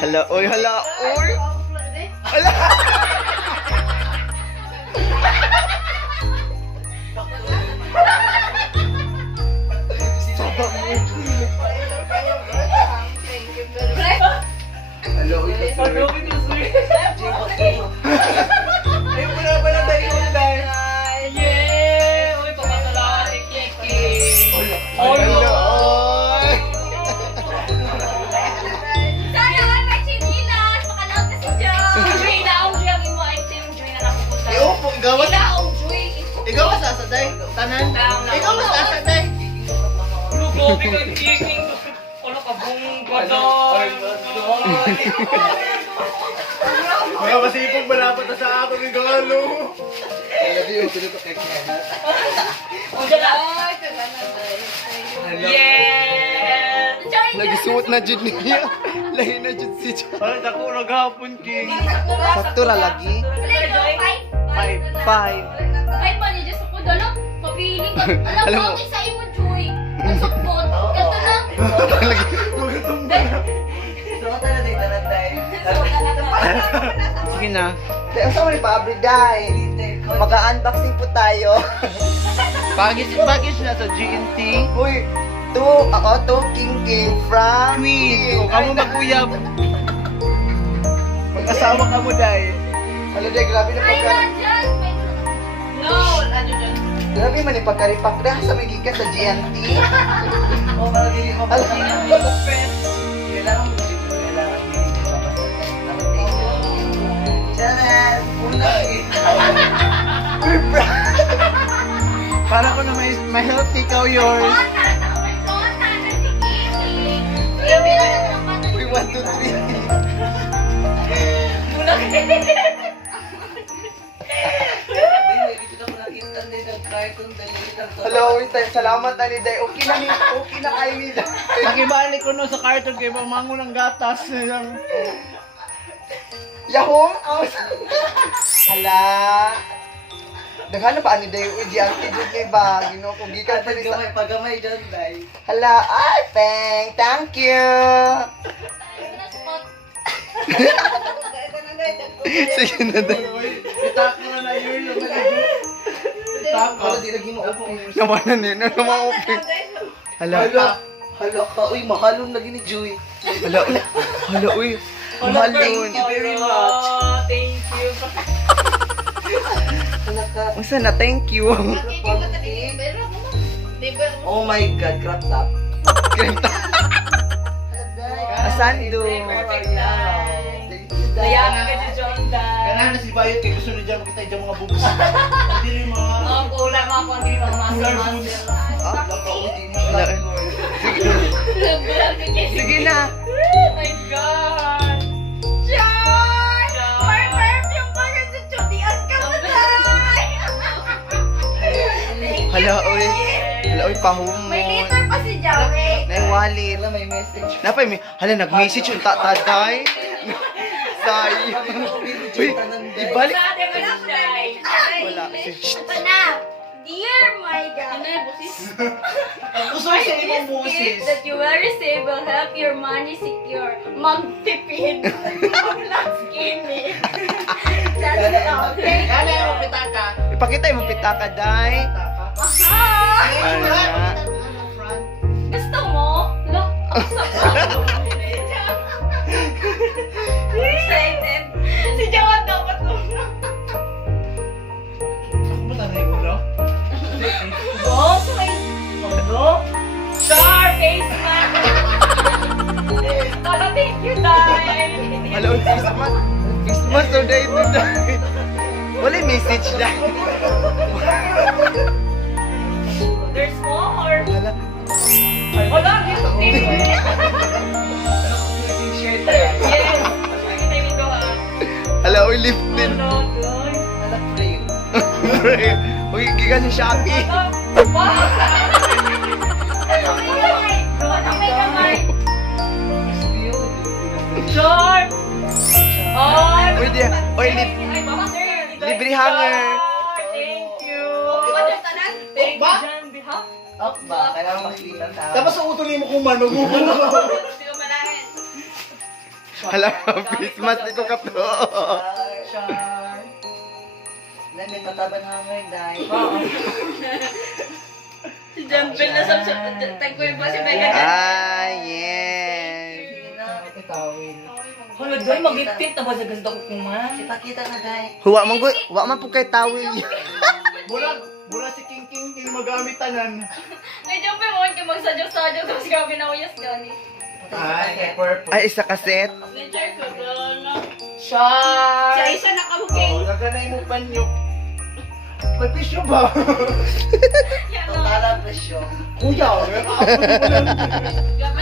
Hala, oy, hala, oy. Hala. Hello, ay, wala pala tayo online. Yeah! Uy, papasalamat ni Kiki. Hello, oy. Sana nga may chinilas! Makalaot na si John! Joy, naong Joy ang imo ay team Joy na nakapunta. Iyo, pong gawas. Naong Joy. Ikaw mas asaday. Tanan. Ikaw mas asaday. Lugobi kay Kiki. Ano ka bungga doon? Mga masipong malapot na sa ako ni Galo. Yeah! Nagsuot na dyan niya. Lahi na dyan si John. Parang ako naghapon, King. Sakto ra lagi. Five. Five. Five pa niya, Diyos ko, dalo. Papiling ka. Alam Alam mo. mo, sa imo, Joy. Masakot. Ganto lang. Sige na. Kaya saan mo ni Pabri Day? Mag-unboxing po tayo. Bagis na sa GNT. Uy, ako King from Queen. O, kamu magkuyab. Mag-asawa ka mo, Day. Hello, Day. Grabe na Ay, pagka... nandiyan. No, ano dyan? Grabe man yung pagkaripak na sa may gikas sa GNT. O, marami mo. Kailangan mo dito. Charan! Unay! Uy, bro! Para ko na may healthy ikaw yours. Konta na si Kiki. Kiki na naman. Uy, 1, 2, 3. Hello, salamat na ni Day. Okay na kayo ni Day. Pakibalik ko no sa carton kay mamango ng gatas nilang. Yahong! Hala! Daghan na ba ani Day? Uy, di anti-good ni ba? Gino, kung gikan pa rin sa... Pagamay dyan, Day. Hala! Ay, thank you! Sige na, Day. Itak ko na na yun. Itak ko. Nawanan yun. Namang-open. Hala. Hala ka, uy, mahalong lagi ni Joy. Hala, uy. Mahal yun. Thank you very much. Thank you. Masa na, thank you. Oh my God, crop top. Asando. Perfect time. Dayangan ka si John Dan. Kailangan na si Bayot kay gusto na dyan makita dyan mga boobs. Hindi rin mga... Ang kulang ako, hindi mo Cooler masal foods. Hala. Sige na. Oh my God! John! John! May perfume pa yan sa Chudian ka mo, Day! Hala, uy. Hala, uy, pahumon. May liter pa si Jawi. Na yung wallet. Wala, may message. Napay, hala, nag-message yung tataday. Sayang. Uy, ibalik. Sabi ko na siya. Wala. Ito na. Dear my God. Gusto ko sa ibang This boses. gift that you will receive will help your money secure. Magtipid. Not skinny. That's it, okay? Kaya yung pitaka. Ipakita yung pitaka, Day. Aha! Hala. Gusto mo? Look, ako sa excited. Si Jawan dapat mo. Ako ba tanay mo, no? Oh, may... Ano? Char! Face mask! Tala, thank you, Day! Hala, uy, Christmas. Christmas, so day to day. Wala yung message, Day. There's more! Hala. Wala, dito, TV! Yes! Kita mo ko, ha? Hala, uy, lift Oh, din. no, good. Uy, giga si Shopee. Short! Oh! Uy, di, uy, libre hanger. Thank you! Ano tanan? Thank you, John. Behalf? Ba? Kailangan makikita sa... Tapos ang utol mo kung manog mo. Sino manahin? Hala, Christmas di ko kato. Char. May mataban hanger, dahil. Si Jambel na sa tagpoy pa si Megan. Ah, yes. Hala, doy, mag-ipit na ba sa gusto ko kuman? Kita-kita na, dahil. Huwa man po kay tawil. Mula si King King, hindi magamit tanan. May Jambel mo ka magsadyo-sadyo tapos gabi na uyas gani. Ay, purple. Ay, isa kaset. Nature ko na. Char. Siya isa nakabuking. Naganay mo panyo. May pisyo ba? Yan o. Totalang presyo. Kuya, Gabi